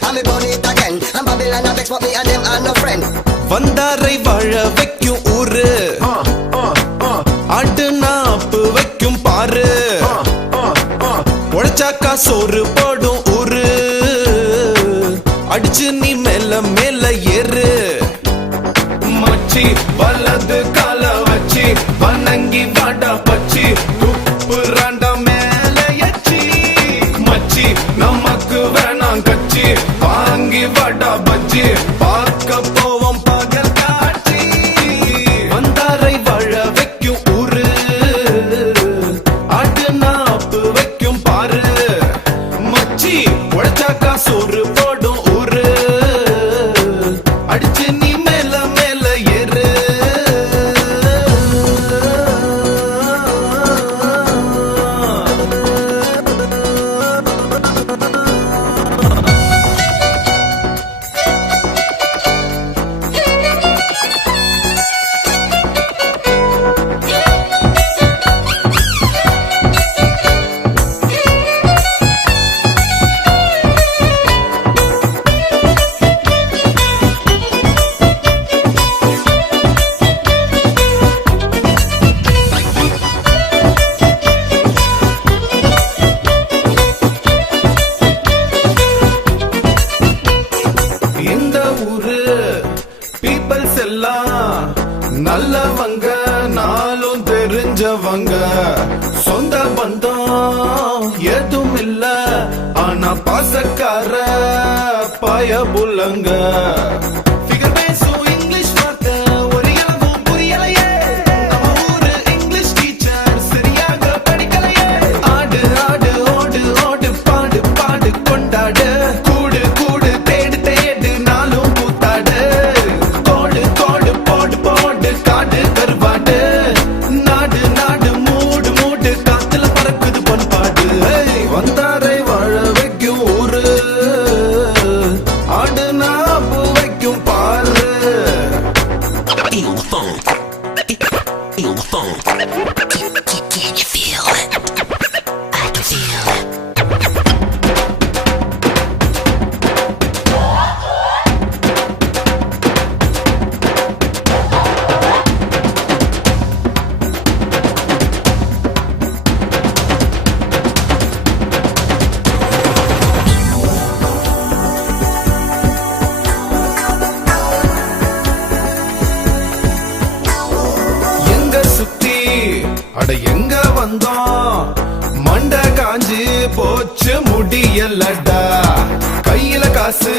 and me burn it again. And Babylon a vex but me and them are no friend. வந்தாரை வாழ வைக்கும் ஊரு ஆட்டு nap வைக்கும் பாரு உழைச்சாக்கா சோறு போடும் ஊரு அடிச்சு நீ மேல மேல ஏறு மச்சி வலது கால வச்சி வணங்கி வாடா பச்சி துப்புறாண்ட மேல எச்சி மச்சி நமக்கு வேணாம் கச்சி வாங்கி வாடா பச்சி பார்க்க போவோம் பகல் காட்சி வந்தாரை வாழ வைக்கும் ஊரு ஆட்டு நாப்பு வைக்கும் பாரு மச்சி உழைச்சாக்கா சோறு போடும் ஊரு அடிச்சு நீ மேல மேல ஏறு இந்த ஊரு பீப்பிள்ஸ் எல்லாம் நல்லவங்க நாளும் தெரிஞ்சவங்க சொந்த பந்தம் எதுவும் இல்ல ஆனா பாசக்கார பயபுலங்க Figure பேசும் இங்கிலீஷ் வார்த்தை ஒரு இளவும் புரியலையே நம்ம ஊரு இங்கிலீஷ் டீச்சர் சரியாக படிக்கலையே ஆடு ஆடு ஓடு ஓடு பாடு பாடு கொண்டாடு கூடு கூடு தேடு தேடு நாளும் கூத்தாடு கோடு கோடு போடு போடு காடு கருவாடு நாடு நாடு மூடு மூடு காத்துல பறக்குது பண்பாடு வந்தாரை வாழ வைக்கும் ஊரு ஆடு நாப்பு வைக்கும் பாரு Feel the funk. Feel the funk. Can you feel it? I can feel it. எங்க சுத்தி அட எங்க வந்தோம் மண்ட காஞ்சு போச்சு முடியலடா கையில காசு